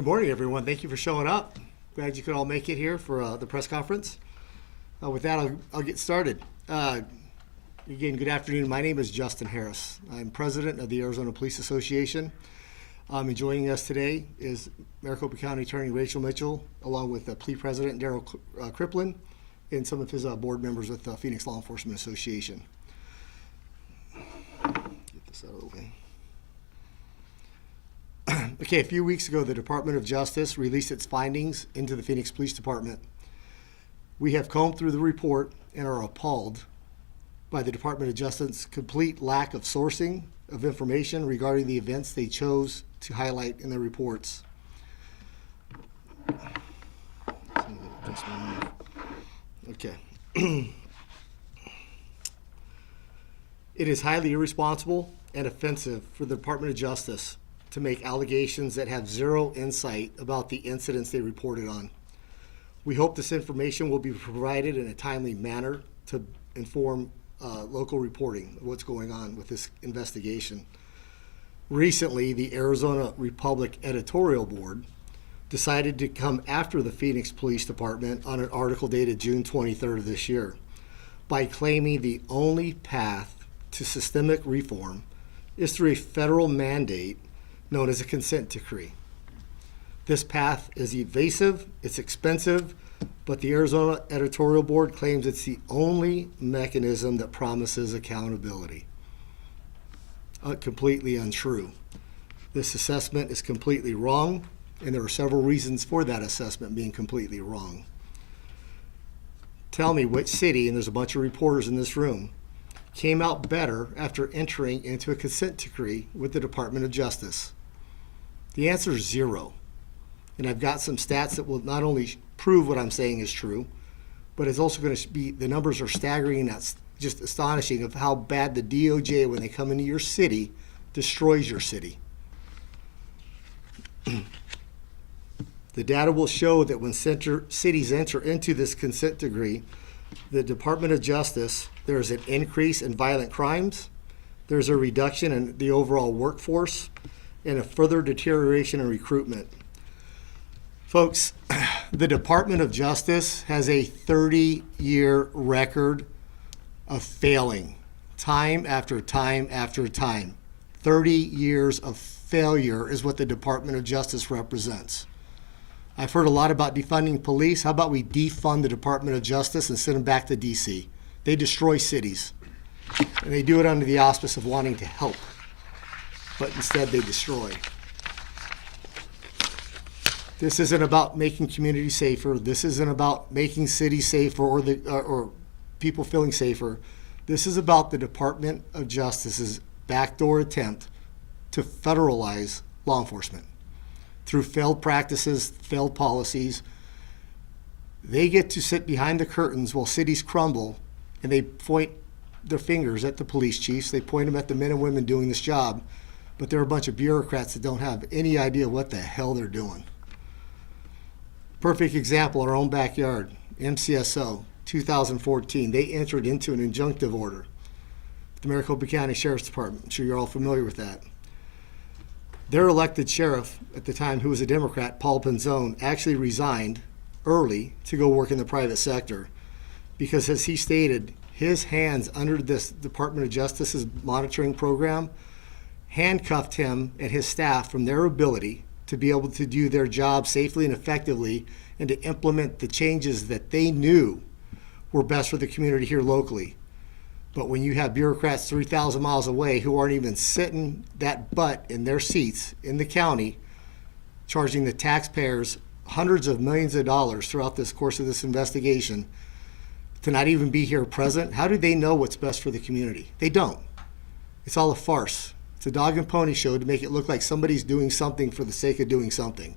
Good morning, everyone. Thank you for showing up. Glad you could all make it here for the press conference. With that, I'll get started. Again, good afternoon. My name is Justin Harris. I'm president of the Arizona Police Association. And joining us today is Maricopa County Attorney Rachel Mitchell, along with the Police President Daryl Kriplin, and some of his board members with the Phoenix Law Enforcement Association. Get this out of the way. Okay, a few weeks ago, the Department of Justice released its findings into the Phoenix Police Department. We have combed through the report and are appalled by the Department of Justice's complete lack of sourcing of information regarding the events they chose to highlight in their reports. Okay. It is highly irresponsible and offensive for the Department of Justice to make allegations that have zero insight about the incidents they reported on. We hope this information will be provided in a timely manner to inform local reporting of what's going on with this investigation. Recently, the Arizona Republic Editorial Board decided to come after the Phoenix Police Department on an article dated June 23rd of this year by claiming the only path to systemic reform is through a federal mandate known as a consent decree. This path is evasive, it's expensive, but the Arizona Editorial Board claims it's the only mechanism that promises accountability. Completely untrue. This assessment is completely wrong, and there are several reasons for that assessment being completely wrong. Tell me which city, and there's a bunch of reporters in this room, came out better after entering into a consent decree with the Department of Justice. The answer is zero. And I've got some stats that will not only prove what I'm saying is true, but it's also going to be, the numbers are staggering and that's just astonishing of how bad the DOJ, when they come into your city, destroys your city. The data will show that when cities enter into this consent decree, the Department of Justice, there's an increase in violent crimes, there's a reduction in the overall workforce, and a further deterioration in recruitment. Folks, the Department of Justice has a 30-year record of failing, time after time after time. 30 years of failure is what the Department of Justice represents. I've heard a lot about defunding police. How about we defund the Department of Justice and send them back to DC? They destroy cities, and they do it under the auspice of wanting to help, but instead they destroy. This isn't about making communities safer. This isn't about making cities safer or people feeling safer. This is about the Department of Justice's backdoor attempt to federalize law enforcement through failed practices, failed policies. They get to sit behind the curtains while cities crumble, and they point their fingers at the police chiefs. They point them at the men and women doing this job, but they're a bunch of bureaucrats that don't have any idea what the hell they're doing. Perfect example in our own backyard, MCAO, 2014. They entered into an injunctive order. The Maricopa County Sheriff's Department, I'm sure you're all familiar with that. Their elected sheriff at the time, who was a Democrat, Paul Penzone, actually resigned early to go work in the private sector because, as he stated, his hands under this Department of Justice's monitoring program handcuffed him and his staff from their ability to be able to do their job safely and effectively and to implement the changes that they knew were best for the community here locally. But when you have bureaucrats 3,000 miles away who aren't even sitting that butt in their seats in the county, charging the taxpayers hundreds of millions of dollars throughout this course of this investigation to not even be here present, how do they know what's best for the community? They don't. It's all a farce. It's a dog and pony show to make it look like somebody's doing something for the sake of doing something,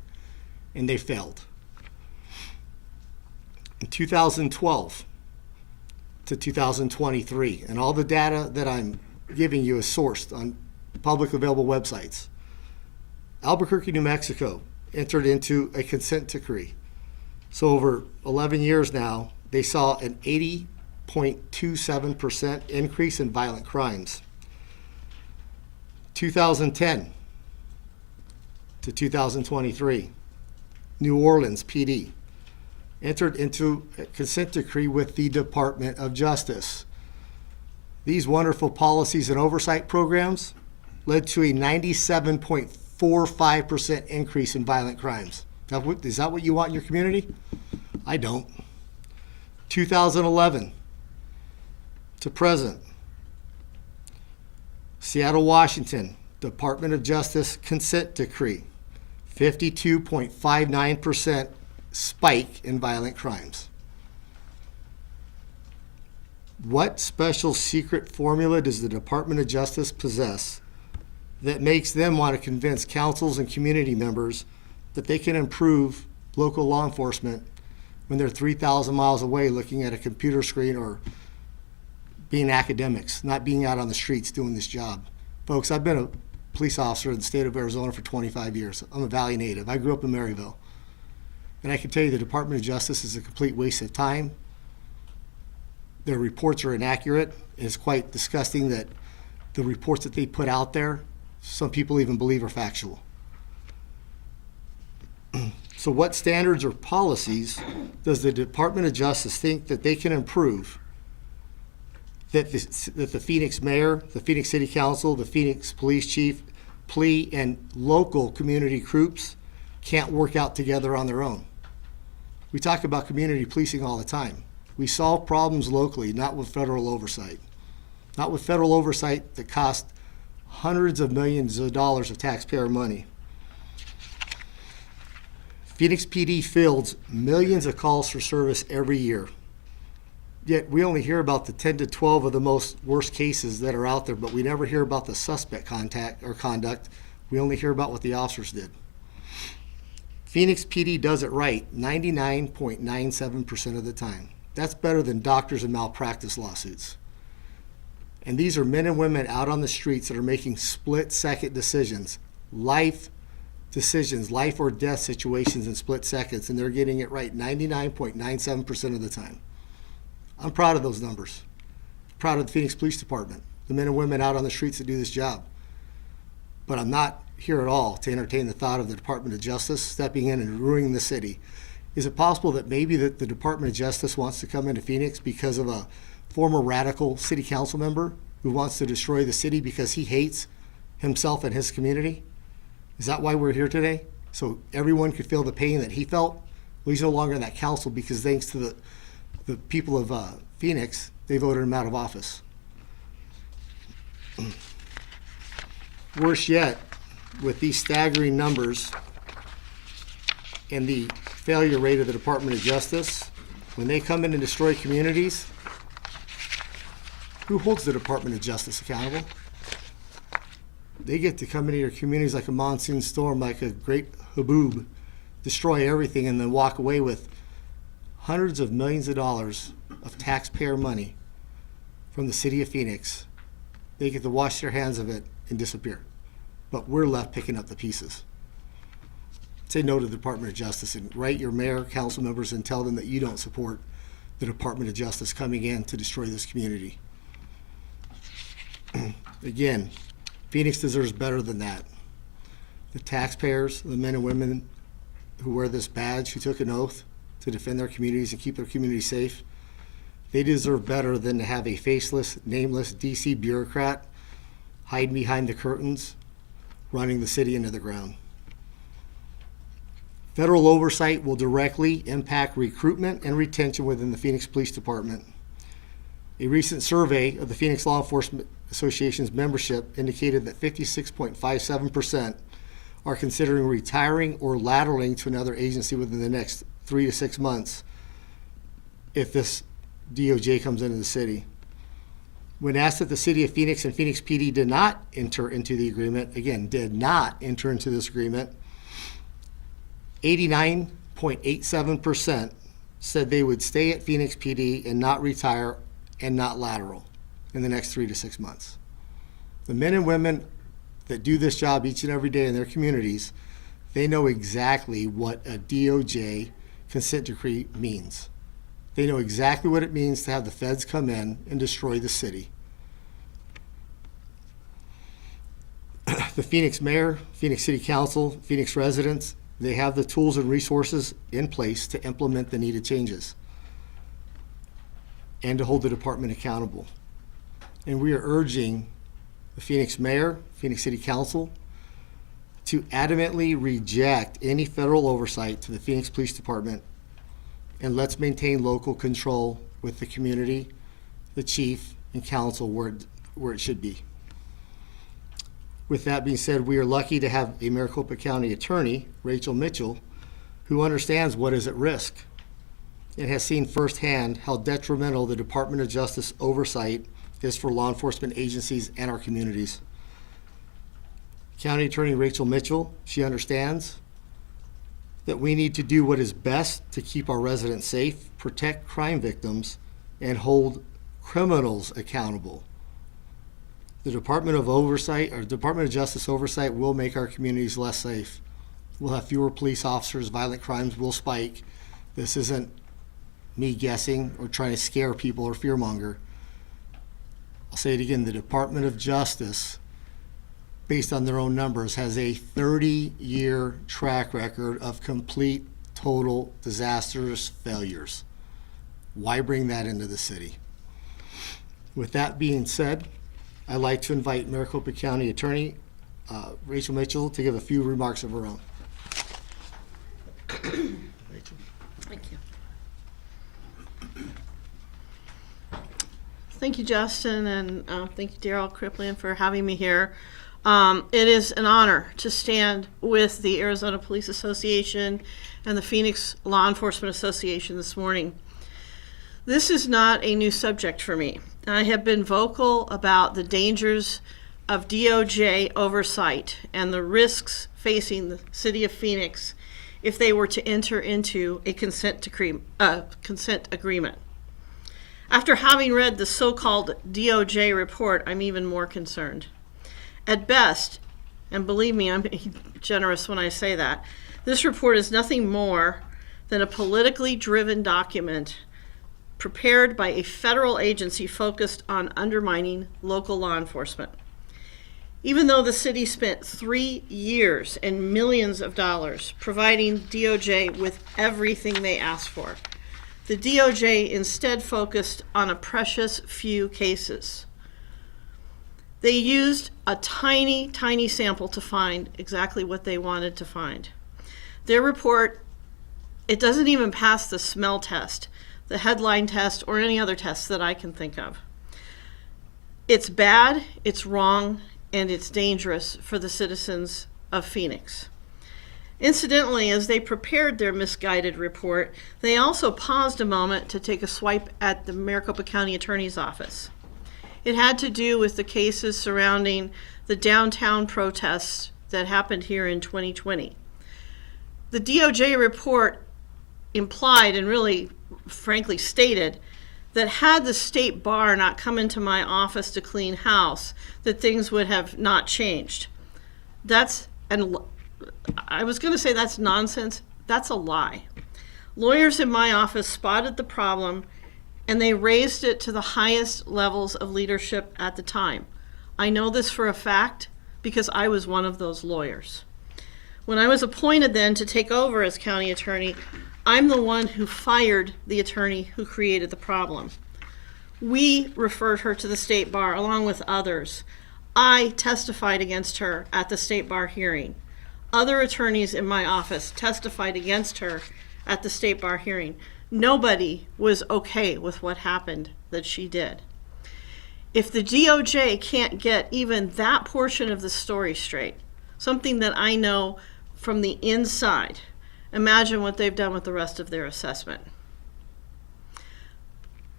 and they failed. In 2012 to 2023, and all the data that I'm giving you is sourced on public available websites, Albuquerque, New Mexico entered into a consent decree. So over 11 years now, they saw an 80.27% increase in violent crimes. 2010 to 2023, New Orleans PD entered into a consent decree with the Department of Justice. These wonderful policies and oversight programs led to a 97.45% increase in violent crimes. Is that what you want in your community? I don't. 2011 to present. Seattle, Washington, Department of Justice consent decree. 52.59% spike in violent crimes. What special secret formula does the Department of Justice possess that makes them want to convince councils and community members that they can improve local law enforcement when they're 3,000 miles away looking at a computer screen or being academics, not being out on the streets doing this job? Folks, I've been a police officer in the state of Arizona for 25 years. I'm a Valley native. I grew up in Maryville. And I can tell you the Department of Justice is a complete waste of time. Their reports are inaccurate. It's quite disgusting that the reports that they put out there, some people even believe are factual. So what standards or policies does the Department of Justice think that they can improve that the Phoenix Mayor, the Phoenix City Council, the Phoenix Police Chief, plea, and local community groups can't work out together on their own? We talk about community policing all the time. We solve problems locally, not with federal oversight. Not with federal oversight that costs hundreds of millions of dollars of taxpayer money. Phoenix PD fields millions of calls for service every year. Yet we only hear about the 10 to 12 of the most worst cases that are out there, but we never hear about the suspect conduct. We only hear about what the officers did. Phoenix PD does it right 99.97% of the time. That's better than doctors and malpractice lawsuits. And these are men and women out on the streets that are making split-second decisions, life decisions, life or death situations in split seconds, and they're getting it right 99.97% of the time. I'm proud of those numbers. Proud of the Phoenix Police Department, the men and women out on the streets that do this job. But I'm not here at all to entertain the thought of the Department of Justice stepping in and ruining the city. Is it possible that maybe the Department of Justice wants to come into Phoenix because of a former radical city council member who wants to destroy the city because he hates himself and his community? Is that why we're here today? So everyone could feel the pain that he felt? Well, he's no longer in that council because thanks to the people of Phoenix, they voted him out of office. Worse yet, with these staggering numbers and the failure rate of the Department of Justice, when they come in and destroy communities, who holds the Department of Justice accountable? They get to come into your communities like a monsoon storm, like a great haboob, destroy everything, and then walk away with hundreds of millions of dollars of taxpayer money from the city of Phoenix. They get to wash their hands of it and disappear. But we're left picking up the pieces. Say no to the Department of Justice and write your mayor, council members, and tell them that you don't support the Department of Justice coming in to destroy this community. Again, Phoenix deserves better than that. The taxpayers, the men and women who wear this badge, who took an oath to defend their communities and keep their communities safe, they deserve better than to have a faceless, nameless DC bureaucrat hiding behind the curtains, running the city into the ground. Federal oversight will directly impact recruitment and retention within the Phoenix Police Department. A recent survey of the Phoenix Law Enforcement Association's membership indicated that 56.57% are considering retiring or lateraling to another agency within the next 3 to 6 months if this DOJ comes into the city. When asked if the city of Phoenix and Phoenix PD did not enter into the agreement, again, did not enter into this agreement, 89.87% said they would stay at Phoenix PD and not retire and not lateral in the next 3 to 6 months. The men and women that do this job each and every day in their communities, they know exactly what a DOJ consent decree means. They know exactly what it means to have the feds come in and destroy the city. The Phoenix Mayor, Phoenix City Council, Phoenix residents, They have the tools and resources in place to implement the needed changes and to hold the department accountable. And we are urging the Phoenix Mayor, Phoenix City Council, to adamantly reject any federal oversight to the Phoenix Police Department, and let's maintain local control with the community, the chief, and council where it should be. With that being said, we are lucky to have a Maricopa County attorney, Rachel Mitchell, who understands what is at risk and has seen firsthand how detrimental the Department of Justice oversight is for law enforcement agencies and our communities. County Attorney Rachel Mitchell, she understands that we need to do what is best to keep our residents safe, protect crime victims, and hold criminals accountable. The Department of Justice oversight will make our communities less safe. We'll have fewer police officers, violent crimes will spike. This isn't me guessing or trying to scare people or fearmonger. I'll say it again, the Department of Justice, based on their own numbers, has a 30-year track record of complete, total, disastrous failures. Why bring that into the city? With that being said, I'd like to invite Maricopa County Attorney Rachel Mitchell to give a few remarks of her own. Rachel. Thank you. Thank you, Justin, and thank you, Daryl Kriplin, for having me here. It is an honor to stand with the Arizona Police Association and the Phoenix Law Enforcement Association this morning. This is not a new subject for me. I have been vocal about the dangers of DOJ oversight and the risks facing the city of Phoenix if they were to enter into a consent agreement. After having read the so-called DOJ report, I'm even more concerned. At best, and believe me, I'm generous when I say that, this report is nothing more than a politically driven document prepared by a federal agency focused on undermining local law enforcement. Even though the city spent 3 years and millions of dollars providing DOJ with everything they asked for, the DOJ instead focused on a precious few cases. They used a tiny, tiny sample to find exactly what they wanted to find. Their report, it doesn't even pass the smell test, the headline test, or any other test that I can think of. It's bad, it's wrong, and it's dangerous for the citizens of Phoenix. Incidentally, as they prepared their misguided report, they also paused a moment to take a swipe at the Maricopa County Attorney's Office. It had to do with the cases surrounding the downtown protests that happened here in 2020. The DOJ report implied and really, frankly, stated that had the state bar not come into my office to clean house, that things would have not changed. I was going to say that's nonsense. That's a lie. Lawyers in my office spotted the problem and they raised it to the highest levels of leadership at the time. I know this for a fact because I was one of those lawyers. When I was appointed then to take over as county attorney, I'm the one who fired the attorney who created the problem. We referred her to the state bar along with others. I testified against her at the state bar hearing. Other attorneys in my office testified against her at the state bar hearing. Nobody was okay with what happened that she did. If the DOJ can't get even that portion of the story straight, something that I know from the inside, imagine what they've done with the rest of their assessment.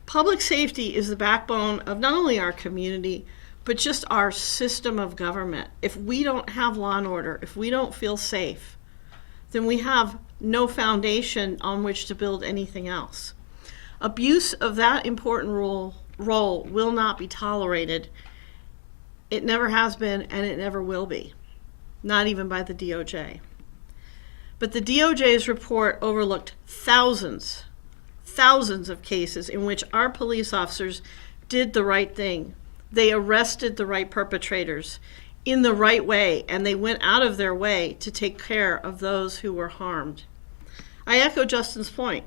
Public safety is the backbone of not only our community, but just our system of government. If we don't have law and order, if we don't feel safe, then we have no foundation on which to build anything else. Abuse of that important role will not be tolerated. It never has been, and it never will be, not even by the DOJ. But the DOJ's report overlooked thousands of cases in which our police officers did the right thing. They arrested the right perpetrators, in the right way, and they went out of their way to take care of those who were harmed. I echo Justin's point.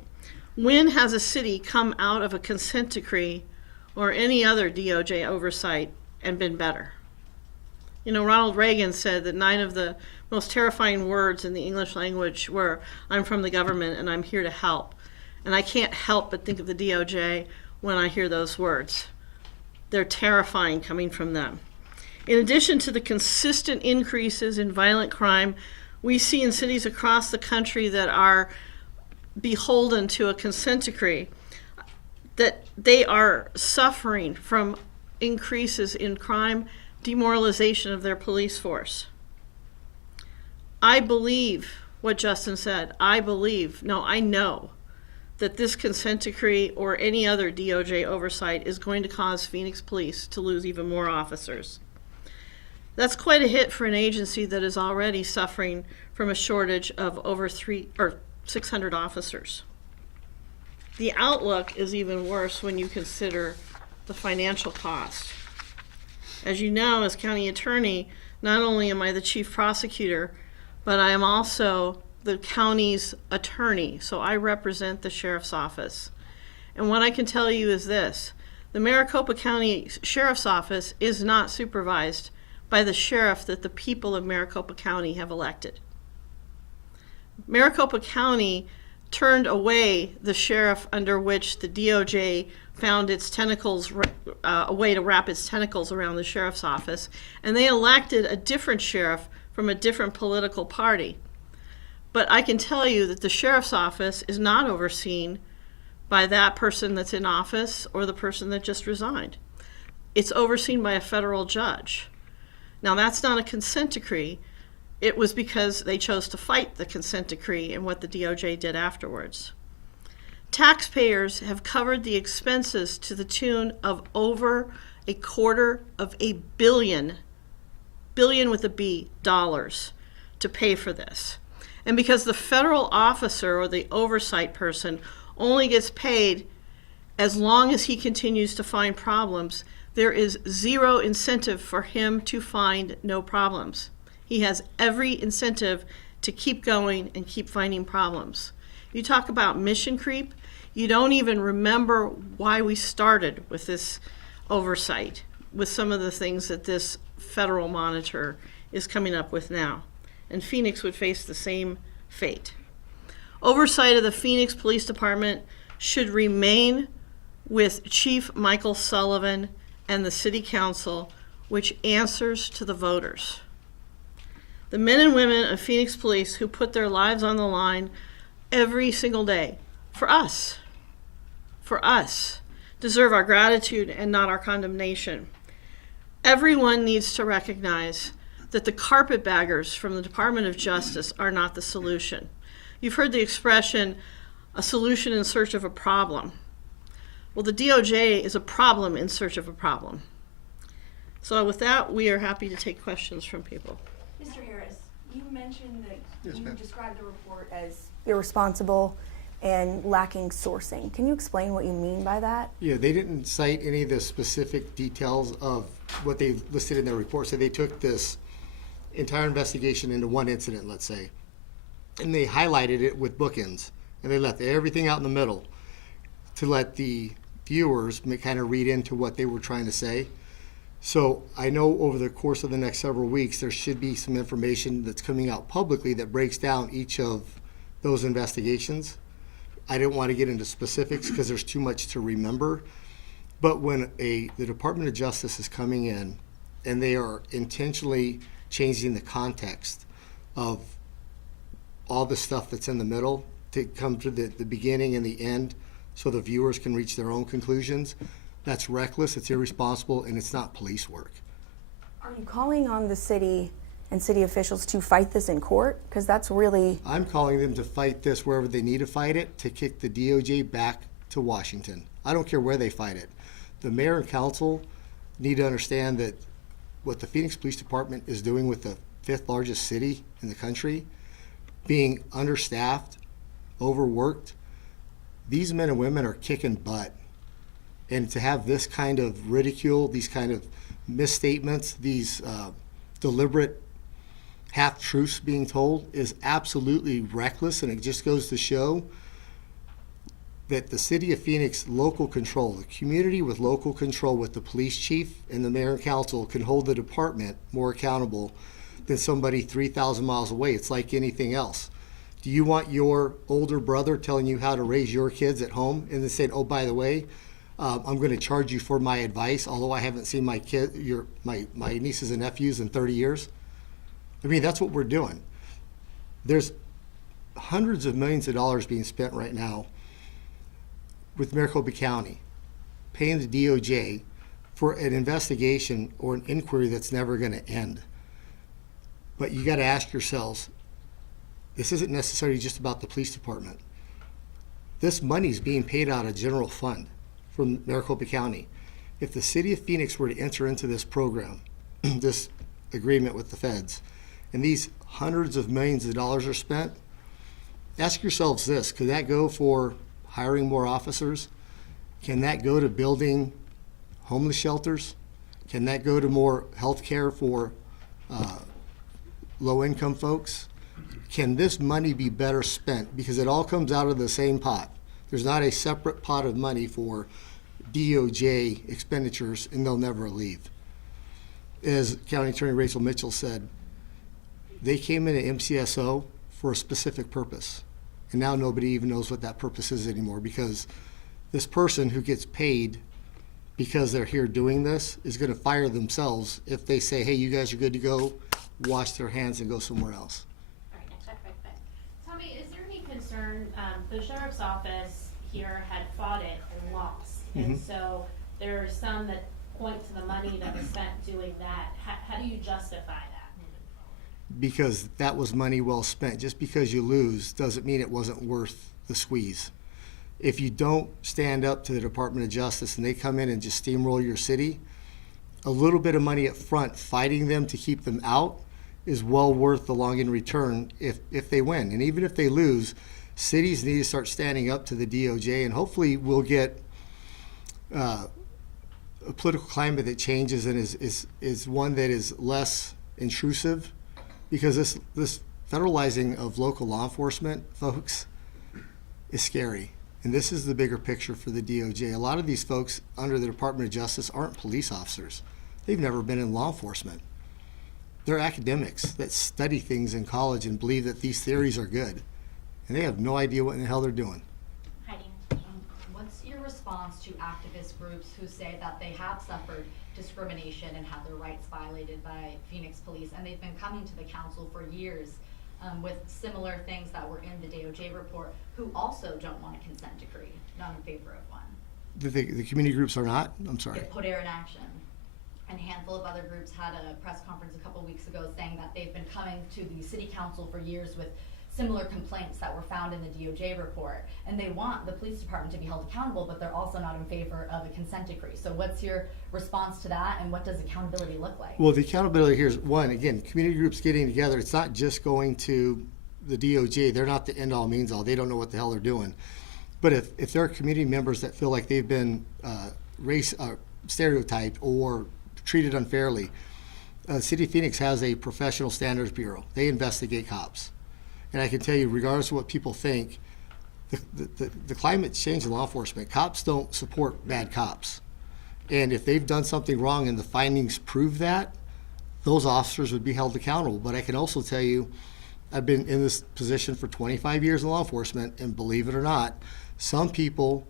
When has a city come out of a consent decree or any other DOJ oversight and been better? You know, Ronald Reagan said that 9 of the most terrifying words in the English language were, "I'm from the government and I'm here to help." And I can't help but think of the DOJ when I hear those words. They're terrifying coming from them. In addition to the consistent increases in violent crime we see in cities across the country that are beholden to a consent decree, that they are suffering from increases in crime, demoralization of their police force. I believe what Justin said. I know that this consent decree or any other DOJ oversight is going to cause Phoenix Police to lose even more officers. That's quite a hit for an agency that is already suffering from a shortage of over 600 officers. The outlook is even worse when you consider the financial cost. As you know, as county attorney, not only am I the chief prosecutor, but I am also the county's attorney, so I represent the sheriff's office. And what I can tell you is this: the Maricopa County Sheriff's Office is not supervised by the sheriff that the people of Maricopa County have elected. Maricopa County turned away the sheriff under which the DOJ found its tentacles, a way to wrap its tentacles around the sheriff's office, and they elected a different sheriff from a different political party. But I can tell you that the sheriff's office is not overseen by that person that's in office or the person that just resigned. It's overseen by a federal judge. Now, that's not a consent decree. It was because they chose to fight the consent decree and what the DOJ did afterwards. Taxpayers have covered the expenses to the tune of over $250 million, billion with a B, dollars, to pay for this. And because the federal officer or the oversight person only gets paid as long as he continues to find problems, there is zero incentive for him to find no problems. He has every incentive to keep going and keep finding problems. You talk about mission creep, you don't even remember why we started with this oversight, with some of the things that this federal monitor is coming up with now. And Phoenix would face the same fate. Oversight of the Phoenix Police Department should remain with Chief Michael Sullivan and the City Council, which answers to the voters. The men and women of Phoenix Police who put their lives on the line every single day for us, deserve our gratitude and not our condemnation. Everyone needs to recognize that the carpetbaggers from the Department of Justice are not the solution. You've heard the expression, a solution in search of a problem. Well, the DOJ is a problem in search of a problem. So with that, we are happy to take questions from people. Mr. Harris, you mentioned that Yes, you ma'am. described the report as irresponsible and lacking sourcing. Can you explain what you mean by that? Yeah, they didn't cite any of the specific details of what they listed in their report. So they took this entire investigation into one incident, let's say, and they highlighted it with bookends, and they left everything out in the middle to let the viewers kind of read into what they were trying to say. So I know over the course of the next several weeks, there should be some information that's coming out publicly that breaks down each of those investigations. I didn't want to get into specifics because there's too much to remember. But when the Department of Justice is coming in and they are intentionally changing the context of all the stuff that's in the middle to come to the beginning and the end so the viewers can reach their own conclusions, that's reckless, it's irresponsible, and it's not police work. Are you calling on the city and city officials to fight this in court? Because that's really... I'm calling them to fight this wherever they need to fight it, to kick the DOJ back to Washington. I don't care where they fight it. The mayor and council need to understand that what the Phoenix Police Department is doing with the 5th largest city in the country, being understaffed, overworked, these men and women are kicking butt. And to have this kind of ridicule, these kind of misstatements, these deliberate half-truths being told is absolutely reckless, and it just goes to show that the city of Phoenix local control, the community with local control with the police chief and the mayor and council can hold the department more accountable than somebody 3,000 miles away. It's like anything else. Do you want your older brother telling you how to raise your kids at home and then saying, oh, by the way, I'm going to charge you for my advice, although I haven't seen my nieces and nephews in 30 years? I mean, that's what we're doing. There's hundreds of millions of dollars being spent right now with Maricopa County, paying the DOJ for an investigation or an inquiry that's never going to end. But you got to ask yourselves, this isn't necessarily just about the police department. This money is being paid out of general fund from Maricopa County. If the city of Phoenix were to enter into this program, this agreement with the feds, and these hundreds of millions of dollars are spent, ask yourselves this: could that go for hiring more officers? Can that go to building homeless shelters? Can that go to more health care for low-income folks? Can this money be better spent? Because it all comes out of the same pot. There's not a separate pot of money for DOJ expenditures, and they'll never leave. As County Attorney Rachel Mitchell said, they came into MCSO for a specific purpose. And now nobody even knows what that purpose is anymore, because this person who gets paid because they're here doing this is going to fire themselves if they say, hey, you guys are good to go, wash their hands and go somewhere else. All right, next. Tommy, is there any concern, the sheriff's office here had fought it and lost, and so there are some that point to the money that was spent doing that. How do you justify that? Because that was money well spent. Just because you lose doesn't mean it wasn't worth the squeeze. If you don't stand up to the Department of Justice and they come in and just steamroll your city, a little bit of money up front fighting them to keep them out is well worth the long in return if they win. And even if they lose, cities need to start standing up to the DOJ, and hopefully we'll get a political climate that changes and is one that is less intrusive. Because this federalizing of local law enforcement, folks, is scary. And this is the bigger picture for the DOJ. A lot of these folks under the Department of Justice aren't police officers. They've never been in law enforcement. They're academics that study things in college and believe that these theories are good. And they have no idea what in the hell they're doing. Heidi. What's your response to activist groups who say that they have suffered discrimination and had their rights violated by Phoenix police, and they've been coming to the council for years with similar things that were in the DOJ report, who also don't want a consent decree, not in favor of one? The community groups are not? I'm sorry. Put air in action. And a handful of other groups had a press conference a couple weeks ago saying that they've been coming to the city council for years with similar complaints that were found in the DOJ report, and they want the police department to be held accountable, but they're also not in favor of a consent decree. So what's your response to that, and what does accountability look like? Well, the accountability here is, one, again, community groups getting together. It's not just going to the DOJ. They're not the end-all, means-all. They don't know what the hell they're doing. But if there are community members that feel like they've been stereotyped or treated unfairly, the City of Phoenix has a professional standards bureau. They investigate cops. And I can tell you, regardless of what people think, the climate change in law enforcement, cops don't support bad cops. And if they've done something wrong and the findings prove that, those officers would be held accountable. But I can also tell you, I've been in this position for 25 years in law enforcement, and believe it or not, some people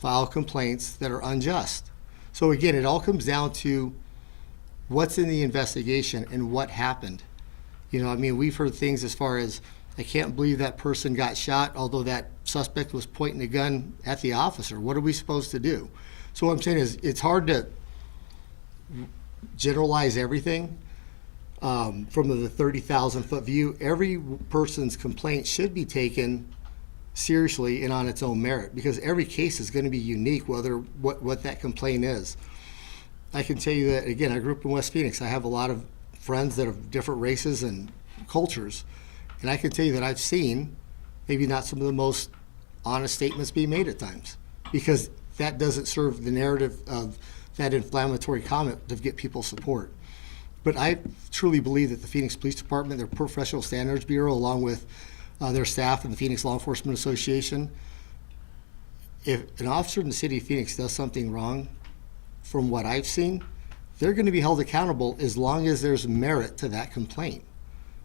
file complaints that are unjust. So again, it all comes down to what's in the investigation and what happened. You know, I mean, we've heard things as far as, I can't believe that person got shot, although that suspect was pointing a gun at the officer. What are we supposed to do? So what I'm saying is, it's hard to generalize everything from the 30,000-foot view. Every person's complaint should be taken seriously and on its own merit, because every case is going to be unique, whether what that complaint is. I can tell you that, again, I grew up in West Phoenix. I have a lot of friends that are different races and cultures. And I can tell you that I've seen maybe not some of the most honest statements being made at times, because that doesn't serve the narrative of that inflammatory comment to get people support. But I truly believe that the Phoenix Police Department, their Professional Standards Bureau, along with their staff and the Phoenix Law Enforcement Association, if an officer in the city of Phoenix does something wrong, from what I've seen, they're going to be held accountable as long as there's merit to that complaint.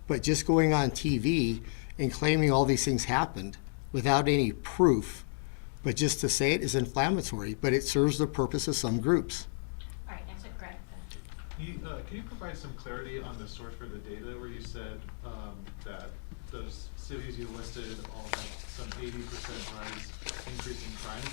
But just going on TV and claiming all these things happened without any proof, but just to say it is inflammatory, but it serves the purpose of some groups. All right, next up, Greg. Can you provide some clarity on the source for the data where you said that those cities you listed all had some 80% rise increase in crime?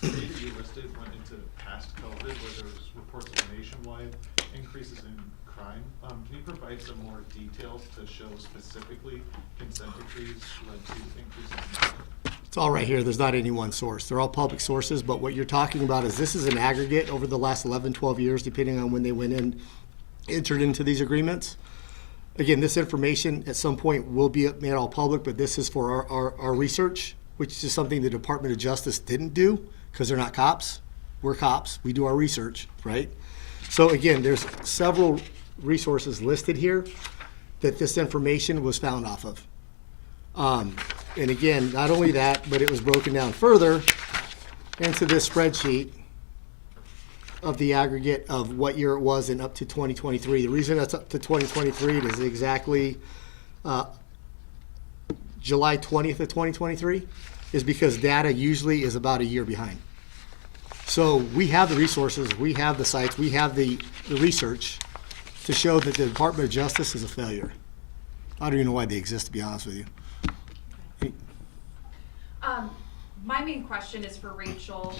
The data you listed went into past COVID where there was reports of nationwide increases in crime. Can you provide some more details to show specifically consent decrees led to increases in crime? It's all right here. There's not any one source. They're all public sources, but what you're talking about is this is an aggregate over the last 11, 12 years, depending on when they went in, entered into these agreements. Again, this information at some point will be made all public, but this is for our research, which is something the Department of Justice didn't do because they're not cops. We're cops. We do our research, right? So again, there's several resources listed here that this information was found off of. And again, not only that, but it was broken down further into this spreadsheet of the aggregate of what year it was and up to 2023. The reason that's up to 2023 is exactly July 20th of 2023 is because data usually is about a year behind. So we have the resources, we have the sites, we have the research to show that the Department of Justice is a failure. I don't even know why they exist, to be honest with you. My main question is for Rachel.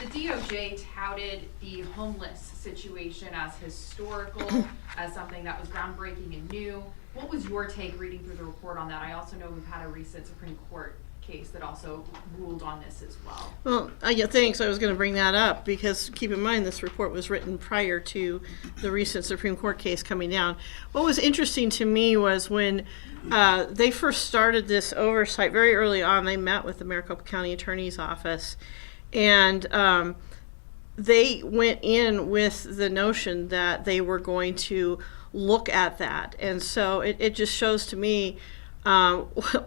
The DOJ touted the homeless situation as historical, as something that was groundbreaking and new. What was your take reading through the report on that? I also know we've had a recent Supreme Court case that also ruled on this as well. Well, yeah, thanks. I was going to bring that up because keep in mind this report was written prior to the recent Supreme Court case coming down. What was interesting to me was when they first started this oversight very early on, they met with the Maricopa County Attorney's Office, and they went in with the notion that they were going to look at that. And so it just shows to me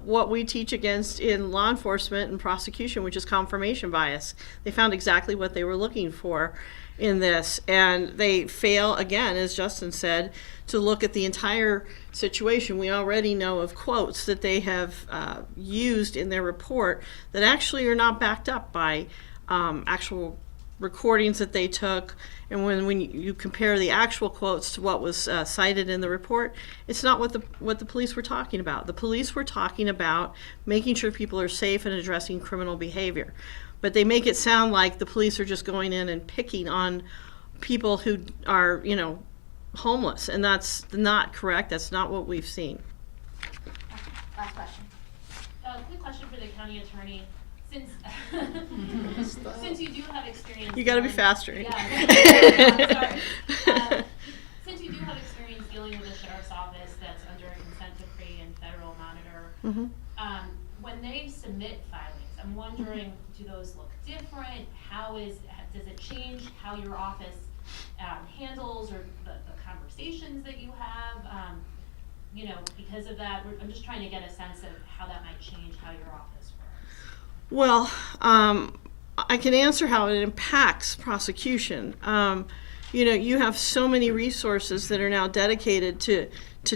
what we teach against in law enforcement and prosecution, which is confirmation bias. They found exactly what they were looking for in this, and they fail, again, as Justin said, to look at the entire situation. We already know of quotes that they have used in their report that actually are not backed up by actual recordings that they took. And when you compare the actual quotes to what was cited in the report, it's not what the police were talking about. The police were talking about making sure people are safe and addressing criminal behavior. But they make it sound like the police are just going in and picking on people who are, homeless. And that's not correct. That's not what we've seen. Last question. Quick question for the county attorney. Since you do have experience, You got to be faster. Yeah, sorry. Since you do have experience dealing with the sheriff's office that's under a consent decree and federal monitor, when they submit filings, I'm wondering, do those look different? Does it change how your office handles or the conversations that you have? Because of that, I'm just trying to get a sense of how that might change how your office works. Well, I can answer how it impacts prosecution. You have so many resources that are now dedicated to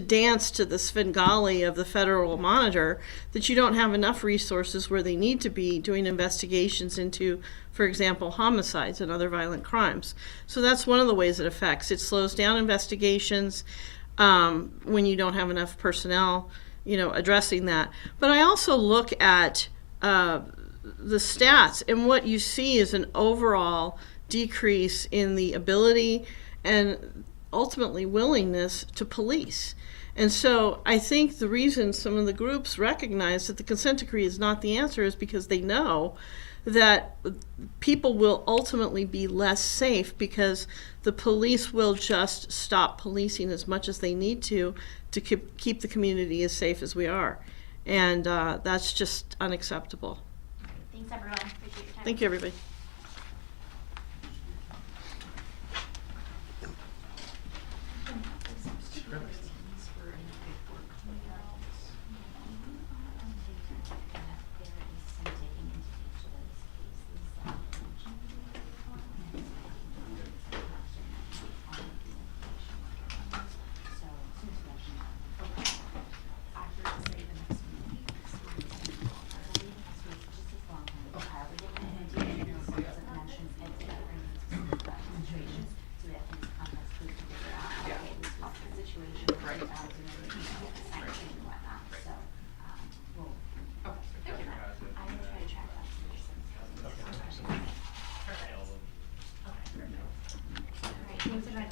dance to the Svengali of the federal monitor that you don't have enough resources where they need to be doing investigations into, for example, homicides and other violent crimes. So that's one of the ways it affects. It slows down investigations when you don't have enough personnel, addressing that. But I also look at the stats, and what you see is an overall decrease in the ability and ultimately willingness to police. And so I think the reason some of the groups recognize that the consent decree is not the answer is because they know that people will ultimately be less safe because the police will just stop policing as much as they need to keep the community as safe as we are. And that's just unacceptable. Thanks, everyone. Appreciate your time. Thank you, everybody.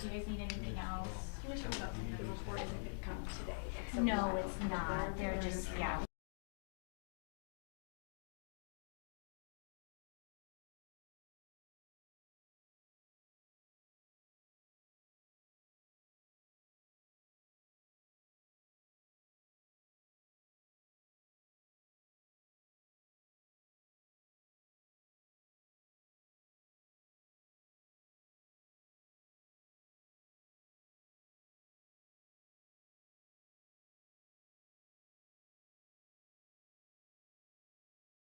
Do you guys need anything else? The report isn't gonna come today. No, it's not.